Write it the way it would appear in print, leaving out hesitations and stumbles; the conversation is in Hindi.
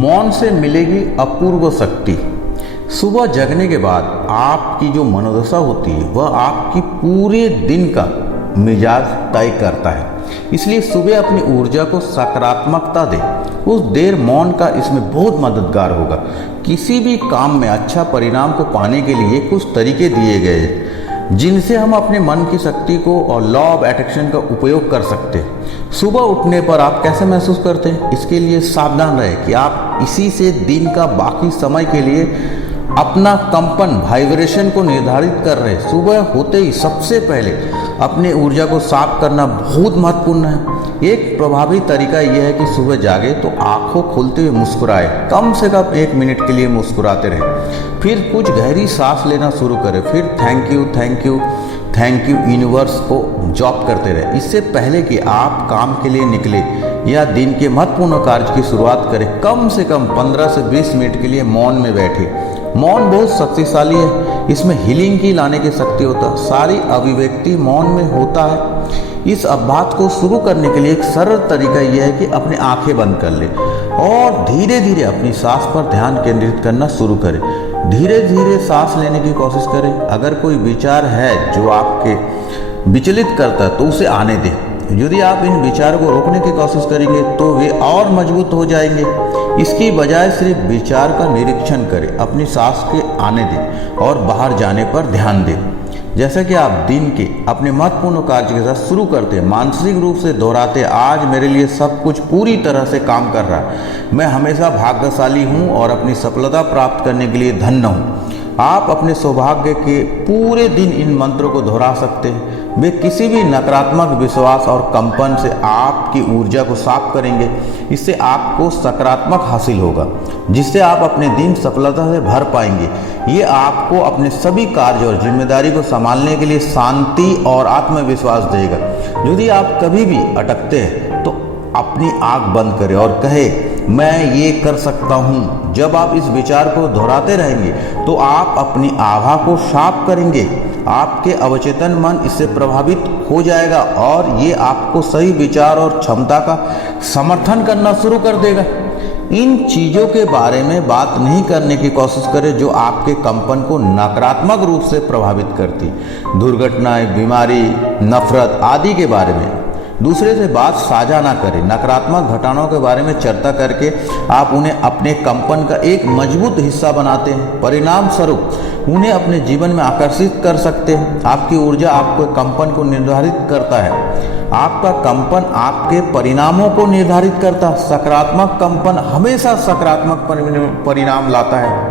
मौन से मिलेगी अपूर्व शक्ति। सुबह जगने के बाद आपकी जो मनोदशा होती है वह आपकी पूरे दिन का मिजाज तय करता है। इसलिए सुबह अपनी ऊर्जा को सकारात्मकता दें। उस देर मौन का इसमें बहुत मददगार होगा। किसी भी काम में अच्छा परिणाम को पाने के लिए कुछ तरीके दिए गए हैं जिनसे हम अपने मन की शक्ति को और लॉ ऑफ अट्रैक्शन का उपयोग कर सकते हैं। सुबह उठने पर आप कैसे महसूस करते हैं, इसके लिए सावधान रहें कि आप इसी से दिन का बाकी समय के लिए अपना कंपन वाइब्रेशन को निर्धारित कर रहे हैं। सुबह होते ही सबसे पहले अपने ऊर्जा को साफ करना बहुत महत्वपूर्ण है। एक प्रभावी तरीका यह है कि सुबह जागे तो आंखों खोलते हुए मुस्कुराए, कम से कम 1 मिनट के लिए मुस्कुराते रहें। फिर कुछ गहरी सांस लेना शुरू करें, फिर thank you thank you thank you universe को जॉब करते रहे। इससे पहले कि आप काम के लिए निकले या दिन के महत्वपूर्ण कार्य की शुरुआत करें, कम से कम 15 से 20 मिनट के लिए मौन में बैठे। मौन बहुत शक्तिशाली है, इसमें हीलिंग की लाने की शक्ति होता है। सारी अभिव्यक्ति मौन में होता है। इस अभ्यास को शुरू करने के लिए एक सरल तरीका यह है कि अपनी आंखें बंद कर लें और धीरे धीरे अपनी सांस पर ध्यान केंद्रित करना शुरू करें। धीरे धीरे सांस लेने की कोशिश करें। अगर कोई विचार है जो आपके विचलित करता है तो उसे आने दें। यदि आप इन विचारों को रोकने की कोशिश करेंगे तो वे और मजबूत हो जाएंगे। इसकी बजाय सिर्फ विचार का निरीक्षण करें, अपनी सांस के आने दें और बाहर जाने पर ध्यान दें। जैसा कि आप दिन के अपने महत्वपूर्ण कार्य के साथ शुरू करते हैं, मानसिक रूप से दोहराते, आज मेरे लिए सब कुछ पूरी तरह से काम कर रहा है, मैं हमेशा भाग्यशाली हूँ और अपनी सफलता प्राप्त करने के लिए धन्य हूँ। आप अपने सौभाग्य के पूरे दिन इन मंत्रों को दोहरा सकते हैं। वे किसी भी नकारात्मक विश्वास और कंपन से आपकी ऊर्जा को साफ करेंगे। इससे आपको सकारात्मक हासिल होगा जिससे आप अपने दिन सफलता से भर पाएंगे। ये आपको अपने सभी कार्य और जिम्मेदारी को संभालने के लिए शांति और आत्मविश्वास देगा। यदि आप कभी भी अटकते हैं तो अपनी आंख बंद करें और कहे मैं ये कर सकता हूँ। जब आप इस विचार को दोहराते रहेंगे तो आप अपनी आभा को साफ करेंगे। आपके अवचेतन मन इससे प्रभावित हो जाएगा और ये आपको सही विचार और क्षमता का समर्थन करना शुरू कर देगा। इन चीज़ों के बारे में बात नहीं करने की कोशिश करें जो आपके कंपन को नकारात्मक रूप से प्रभावित करती। दुर्घटनाएं, बीमारी, नफरत आदि के बारे में दूसरे से बात साझा ना करें। नकारात्मक घटनाओं के बारे में चर्चा करके आप उन्हें अपने कंपन का एक मजबूत हिस्सा बनाते हैं। परिणाम स्वरूप उन्हें अपने जीवन में आकर्षित कर सकते हैं। आपकी ऊर्जा आपके कंपन को निर्धारित करता है। आपका कंपन आपके परिणामों को निर्धारित करता है। सकारात्मक कंपन हमेशा सकारात्मक परिणाम लाता है।